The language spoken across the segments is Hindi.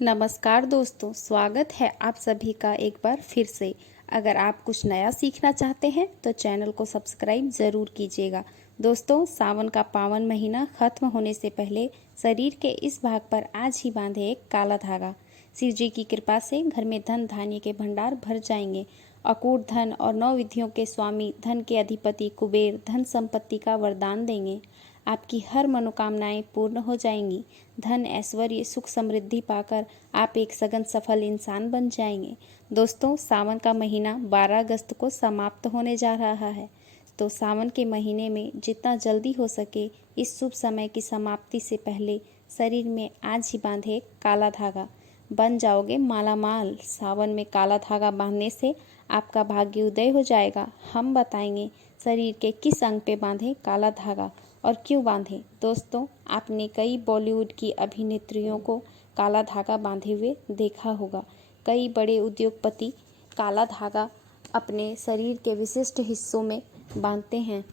नमस्कार दोस्तों, स्वागत है आप सभी का एक बार फिर से। अगर आप कुछ नया सीखना चाहते हैं तो चैनल को सब्सक्राइब ज़रूर कीजिएगा। दोस्तों, सावन का पावन महीना खत्म होने से पहले शरीर के इस भाग पर आज ही बांधे एक काला धागा। शिव जी की कृपा से घर में धन धान्य के भंडार भर जाएंगे। अकूट धन और 9 विधियों के स्वामी, धन के अधिपति कुबेर धन संपत्ति का वरदान देंगे। आपकी हर मनोकामनाएं पूर्ण हो जाएंगी। धन, ऐश्वर्य, सुख, समृद्धि पाकर आप एक सघन सफल इंसान बन जाएंगे। दोस्तों, सावन का महीना 12 अगस्त को समाप्त होने जा रहा है, तो सावन के महीने में जितना जल्दी हो सके इस शुभ समय की समाप्ति से पहले शरीर में आज ही बांधे काला धागा। बन जाओगे मालामाल। सावन में काला धागा बांधने से आपका भाग्य उदय हो जाएगा। हम बताएंगे शरीर के किस अंग पे बांधे काला धागा और क्यों बांधे। दोस्तों, आपने कई बॉलीवुड की अभिनेत्रियों को काला धागा बांधे हुए देखा होगा। कई बड़े उद्योगपति काला धागा अपने शरीर के विशिष्ट हिस्सों में बांधते हैं।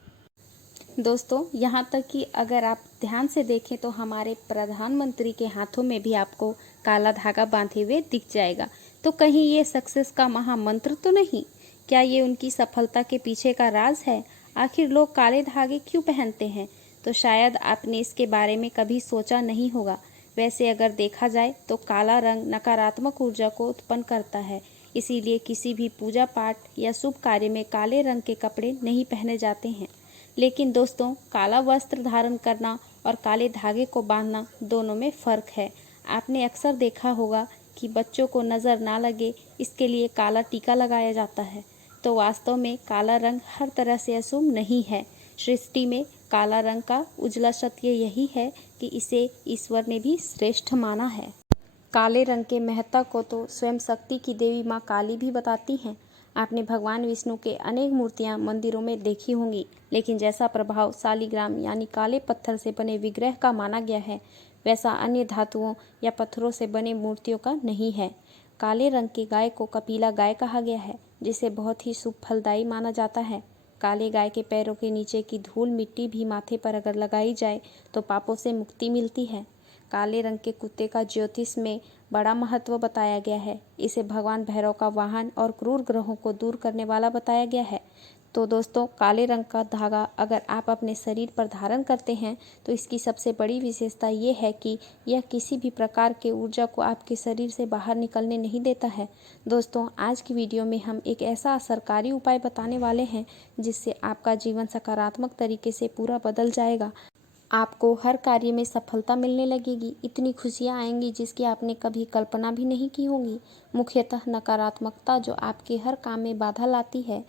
दोस्तों, यहाँ तक कि अगर आप ध्यान से देखें तो हमारे प्रधानमंत्री के हाथों में भी आपको काला धागा बांधे हुए दिख जाएगा। तो कहीं ये सक्सेस का महामंत्र तो नहीं? क्या ये उनकी सफलता के पीछे का राज है? आखिर लोग काले धागे क्यों पहनते हैं? तो शायद आपने इसके बारे में कभी सोचा नहीं होगा। वैसे अगर देखा जाए तो काला रंग नकारात्मक ऊर्जा को उत्पन्न करता है, इसीलिए किसी भी पूजा पाठ या शुभ कार्य में काले रंग के कपड़े नहीं पहने जाते हैं। लेकिन दोस्तों, काला वस्त्र धारण करना और काले धागे को बांधना दोनों में फ़र्क है। आपने अक्सर देखा होगा कि बच्चों को नज़र ना लगे इसके लिए काला टीका लगाया जाता है। तो वास्तव में काला रंग हर तरह से अशुभ नहीं है। सृष्टि में काला रंग का उजला सत्य यही है कि इसे ईश्वर ने भी श्रेष्ठ माना है। काले रंग के महत्ता को तो स्वयं शक्ति की देवी माँ काली भी बताती हैं। आपने भगवान विष्णु के अनेक मूर्तियां मंदिरों में देखी होंगी, लेकिन जैसा प्रभाव शालिग्राम यानी काले पत्थर से बने विग्रह का माना गया है, वैसा अन्य धातुओं या पत्थरों से बने मूर्तियों का नहीं है। काले रंग की गाय को कपिला गाय कहा गया है, जिसे बहुत ही शुभ फलदायी माना जाता है। काले गाय के पैरों के नीचे की धूल मिट्टी भी माथे पर अगर लगाई जाए तो पापों से मुक्ति मिलती है। काले रंग के कुत्ते का ज्योतिष में बड़ा महत्व बताया गया है। इसे भगवान भैरव का वाहन और क्रूर ग्रहों को दूर करने वाला बताया गया है। तो दोस्तों, काले रंग का धागा अगर आप अपने शरीर पर धारण करते हैं तो इसकी सबसे बड़ी विशेषता ये है कि यह किसी भी प्रकार के ऊर्जा को आपके शरीर से बाहर निकलने नहीं देता है। दोस्तों, आज की वीडियो में हम एक ऐसा सरकारी उपाय बताने वाले हैं जिससे आपका जीवन सकारात्मक तरीके से पूरा बदल जाएगा। आपको हर कार्य में सफलता मिलने लगेगी। इतनी खुशियाँ आएंगी जिसकी आपने कभी कल्पना भी नहीं की होगी। मुख्यतः नकारात्मकता जो आपके हर काम में बाधा लाती है,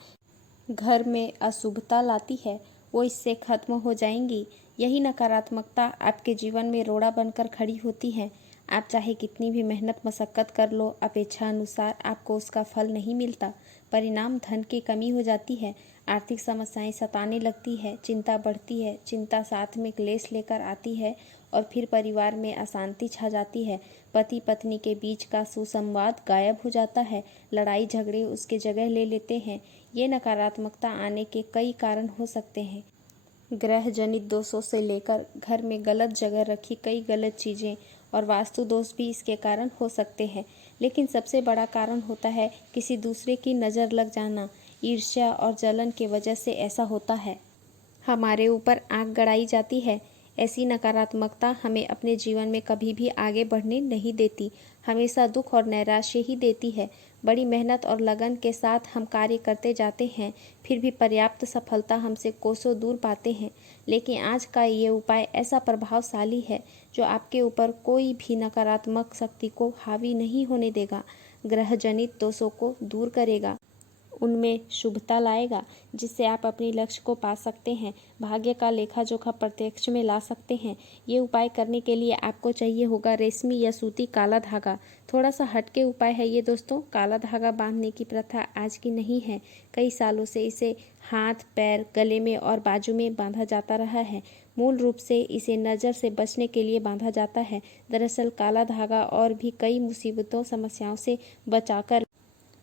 घर में अशुभता लाती है, वो इससे खत्म हो जाएंगी। यही नकारात्मकता आपके जीवन में रोड़ा बनकर खड़ी होती है। आप चाहे कितनी भी मेहनत मशक्कत कर लो, अपेक्षा अनुसार आपको उसका फल नहीं मिलता। परिणाम धन की कमी हो जाती है, आर्थिक समस्याएं सताने लगती है, चिंता बढ़ती है, चिंता साथ में क्लेश लेकर आती है और फिर परिवार में अशांति छा जाती है। पति पत्नी के बीच का सुसंवाद गायब हो जाता है, लड़ाई झगड़े उसके जगह ले लेते हैं। ये नकारात्मकता आने के कई कारण हो सकते हैं। ग्रह जनित दोषों से लेकर घर में गलत जगह रखी कई गलत चीज़ें और वास्तु दोष भी इसके कारण हो सकते हैं। लेकिन सबसे बड़ा कारण होता है किसी दूसरे की नज़र लग जाना। ईर्ष्या और जलन की वजह से ऐसा होता है। हमारे ऊपर आंख गड़ाई जाती है। ऐसी नकारात्मकता हमें अपने जीवन में कभी भी आगे बढ़ने नहीं देती, हमेशा दुख और नैराश्य ही देती है। बड़ी मेहनत और लगन के साथ हम कार्य करते जाते हैं, फिर भी पर्याप्त सफलता हमसे कोसों दूर पाते हैं। लेकिन आज का ये उपाय ऐसा प्रभावशाली है जो आपके ऊपर कोई भी नकारात्मक शक्ति को हावी नहीं होने देगा। ग्रह जनित दोषों को दूर करेगा, उनमें शुभता लाएगा, जिससे आप अपने लक्ष्य को पा सकते हैं। भाग्य का लेखा जोखा प्रत्यक्ष में ला सकते हैं। ये उपाय करने के लिए आपको चाहिए होगा रेशमी या सूती काला धागा। थोड़ा सा हटके उपाय है ये दोस्तों। काला धागा बांधने की प्रथा आज की नहीं है, कई सालों से इसे हाथ, पैर, गले में और बाजू में बांधा जाता रहा है। मूल रूप से इसे नज़र से बचने के लिए बांधा जाता है। दरअसल काला धागा और भी कई मुसीबतों समस्याओं से बचाकर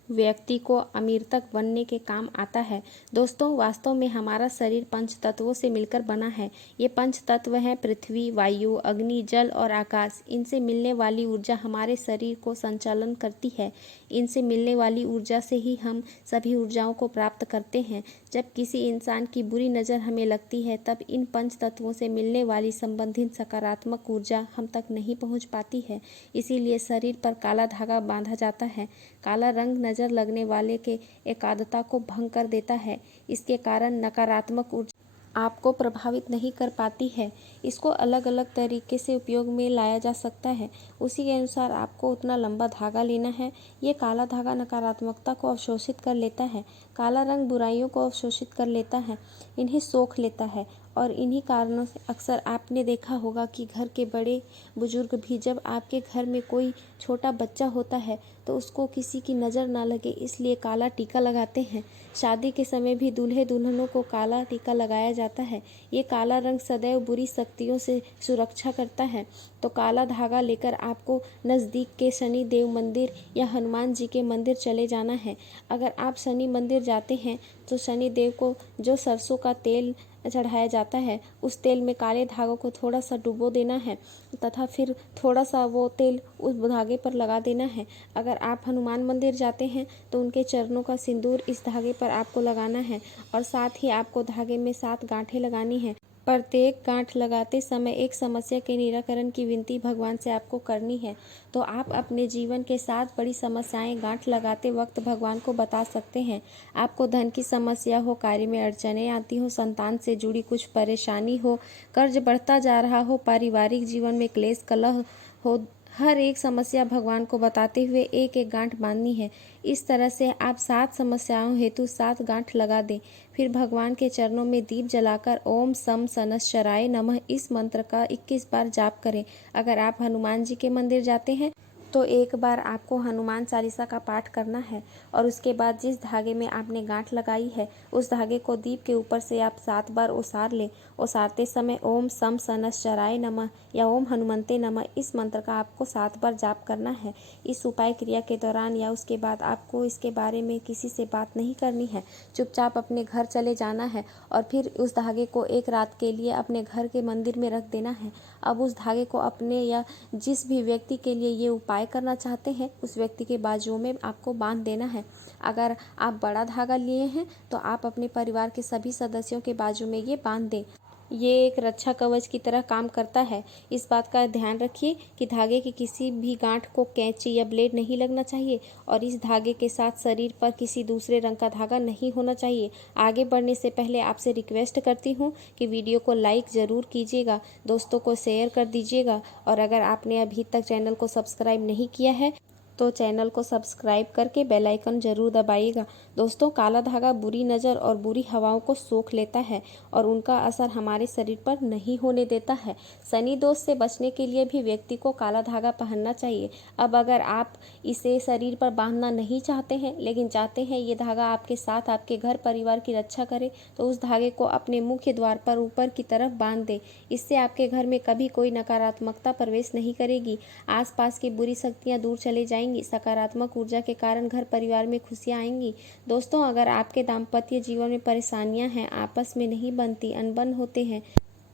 व्यक्ति को अमीर तक बनने के काम आता है। दोस्तों, वास्तव में हमारा शरीर पंच तत्वों से मिलकर बना है। ये पंच तत्व हैं पृथ्वी, वायु, अग्नि, जल और आकाश। इनसे मिलने वाली ऊर्जा हमारे शरीर को संचालन करती है। इनसे मिलने वाली ऊर्जा से ही हम सभी ऊर्जाओं को प्राप्त करते हैं। जब किसी इंसान की बुरी नज़र हमें लगती है, तब इन पंच तत्वों से मिलने वाली संबंधित सकारात्मक ऊर्जा हम तक नहीं पहुंच पाती है। इसीलिए शरीर पर काला धागा बांधा जाता है। काला रंग नज़र लगने वाले के एकाग्रता को भंग कर देता है। इसके कारण नकारात्मक ऊर्जा आपको प्रभावित नहीं कर पाती है। इसको अलग अलग तरीके से उपयोग में लाया जा सकता है। उसी के अनुसार आपको उतना लंबा धागा लेना है। ये काला धागा नकारात्मकता को अवशोषित कर लेता है। काला रंग बुराइयों को अवशोषित कर लेता है, इन्हें सोख लेता है। और इन्हीं कारणों से अक्सर आपने देखा होगा कि घर के बड़े बुजुर्ग भी जब आपके घर में कोई छोटा बच्चा होता है तो उसको किसी की नज़र ना लगे इसलिए काला टीका लगाते हैं। शादी के समय भी दूल्हे दुल्हनों को काला टीका लगाया जाता है। ये काला रंग सदैव बुरी शक्तियों से सुरक्षा करता है। तो काला धागा लेकर आपको नज़दीक के शनि देव मंदिर या हनुमान जी के मंदिर चले जाना है। अगर आप शनि मंदिर जाते हैं तो शनि देव को जो सरसों का तेल चढ़ाया जाता है, उस तेल में काले धागों को थोड़ा सा डुबो देना है तथा फिर थोड़ा सा वो तेल उस धागे पर लगा देना है। अगर आप हनुमान मंदिर जाते हैं तो उनके चरणों का सिंदूर इस धागे पर आपको लगाना है और साथ ही आपको धागे में 7 गांठें लगानी है। प्रत्येक गांठ लगाते समय एक समस्या के निराकरण की विनती भगवान से आपको करनी है। तो आप अपने जीवन के 7 बड़ी समस्याएं गांठ लगाते वक्त भगवान को बता सकते हैं। आपको धन की समस्या हो, कार्य में अड़चनें आती हो, संतान से जुड़ी कुछ परेशानी हो, कर्ज बढ़ता जा रहा हो, पारिवारिक जीवन में क्लेश कलह हो, हर एक समस्या भगवान को बताते हुए एक एक गांठ बांधनी है। इस तरह से आप 7 समस्याओं हेतु 7 गांठ लगा दें। फिर भगवान के चरणों में दीप जलाकर ओम सम सनश्चराय नमः इस मंत्र का 21 बार जाप करें। अगर आप हनुमान जी के मंदिर जाते हैं तो एक बार आपको हनुमान चालीसा का पाठ करना है और उसके बाद जिस धागे में आपने गांठ लगाई है उस धागे को दीप के ऊपर से आप 7 बार ओसार लें। ओसारते समय ओम सम सनश्चराय नमः या ओम हनुमंते नमः इस मंत्र का आपको 7 बार जाप करना है। इस उपाय क्रिया के दौरान या उसके बाद आपको इसके बारे में किसी से बात नहीं करनी है। चुपचाप अपने घर चले जाना है और फिर उस धागे को एक रात के लिए अपने घर के मंदिर में रख देना है। अब उस धागे को अपने या जिस भी व्यक्ति के लिए ये उपाय करना चाहते हैं उस व्यक्ति के बाजुओं में आपको बांध देना है। अगर आप बड़ा धागा लिए हैं तो आप अपने परिवार के सभी सदस्यों के बाजू में ये बांध दें। ये एक रक्षा कवच की तरह काम करता है। इस बात का ध्यान रखिए कि धागे की किसी भी गांठ को कैंची या ब्लेड नहीं लगना चाहिए और इस धागे के साथ शरीर पर किसी दूसरे रंग का धागा नहीं होना चाहिए। आगे बढ़ने से पहले आपसे रिक्वेस्ट करती हूँ कि वीडियो को लाइक ज़रूर कीजिएगा, दोस्तों को शेयर कर दीजिएगा और अगर आपने अभी तक चैनल को सब्सक्राइब नहीं किया है तो चैनल को सब्सक्राइब करके बेल आइकन जरूर दबाइएगा। दोस्तों, काला धागा बुरी नज़र और बुरी हवाओं को सोख लेता है और उनका असर हमारे शरीर पर नहीं होने देता है। शनि दोष से बचने के लिए भी व्यक्ति को काला धागा पहनना चाहिए। अब अगर आप इसे शरीर पर बांधना नहीं चाहते हैं लेकिन चाहते हैं ये धागा आपके साथ आपके घर परिवार की रक्षा करे तो उस धागे को अपने मुख्य द्वार पर ऊपर की तरफ बांध दें। इससे आपके घर में कभी कोई नकारात्मकता प्रवेश नहीं करेगी। आसपास की बुरी शक्तियाँ दूर चले जाएंगी। सकारात्मक ऊर्जा के कारण घर परिवार में खुशियां आएंगी। दोस्तों, अगर आपके दाम्पत्य जीवन में परेशानियां हैं, आपस में नहीं बनती, अनबन होते हैं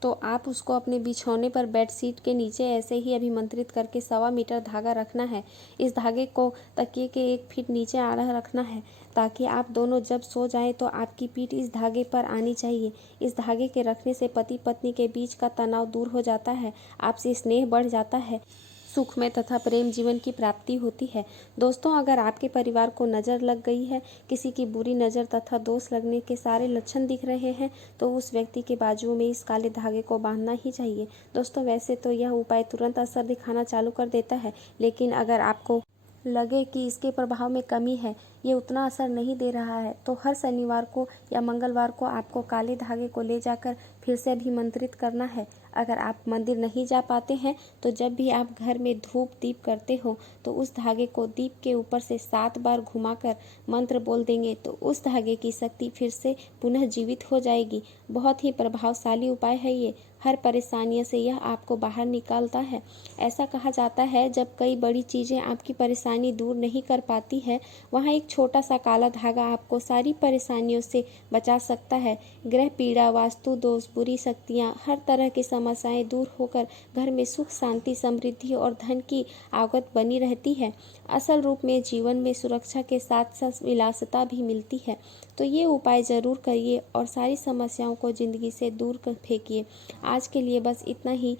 तो आप उसको अपने बिछौने पर बेडशीट के नीचे ऐसे ही अभिमंत्रित करके 1.25 मीटर धागा रखना है। इस धागे को तकिए के 1 फीट नीचे आड़ा रखना है ताकि आप दोनों जब सो जाएं तो आपकी पीठ इस धागे पर आनी चाहिए। इस धागे के रखने से पति पत्नी के बीच का तनाव दूर हो जाता है, आपसी स्नेह बढ़ जाता है, सुखमय तथा प्रेम जीवन की प्राप्ति होती है। दोस्तों, अगर आपके परिवार को नज़र लग गई है, किसी की बुरी नज़र तथा दोष लगने के सारे लक्षण दिख रहे हैं तो उस व्यक्ति के बाजुओं में इस काले धागे को बांधना ही चाहिए। दोस्तों, वैसे तो यह उपाय तुरंत असर दिखाना चालू कर देता है, लेकिन अगर आपको लगे कि इसके प्रभाव में कमी है, ये उतना असर नहीं दे रहा है, तो हर शनिवार को या मंगलवार को आपको काले धागे को ले जाकर फिर से अभिमंत्रित करना है। अगर आप मंदिर नहीं जा पाते हैं तो जब भी आप घर में धूप दीप करते हो तो उस धागे को दीप के ऊपर से 7 बार घुमाकर मंत्र बोल देंगे तो उस धागे की शक्ति फिर से पुनः जीवित हो जाएगी। बहुत ही प्रभावशाली उपाय है ये। हर परेशानियों से यह आपको बाहर निकालता है। ऐसा कहा जाता है जब कई बड़ी चीज़ें आपकी परेशानी दूर नहीं कर पाती है, वहाँ एक छोटा सा काला धागा आपको सारी परेशानियों से बचा सकता है। ग्रह पीड़ा, वास्तु दोष, बुरी शक्तियाँ, हर तरह की समस्याएं दूर होकर घर में सुख, शांति, समृद्धि और धन की आवक बनी रहती है। असल रूप में जीवन में सुरक्षा के साथ साथ विलासिता भी मिलती है। तो ये उपाय ज़रूर करिए और सारी समस्याओं को ज़िंदगी से दूर कर फेंकिए। आज के लिए बस इतना ही।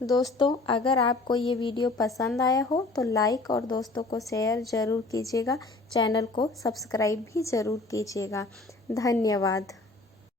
दोस्तों, अगर आपको ये वीडियो पसंद आया हो तो लाइक और दोस्तों को शेयर ज़रूर कीजिएगा। चैनल को सब्सक्राइब भी ज़रूर कीजिएगा। धन्यवाद।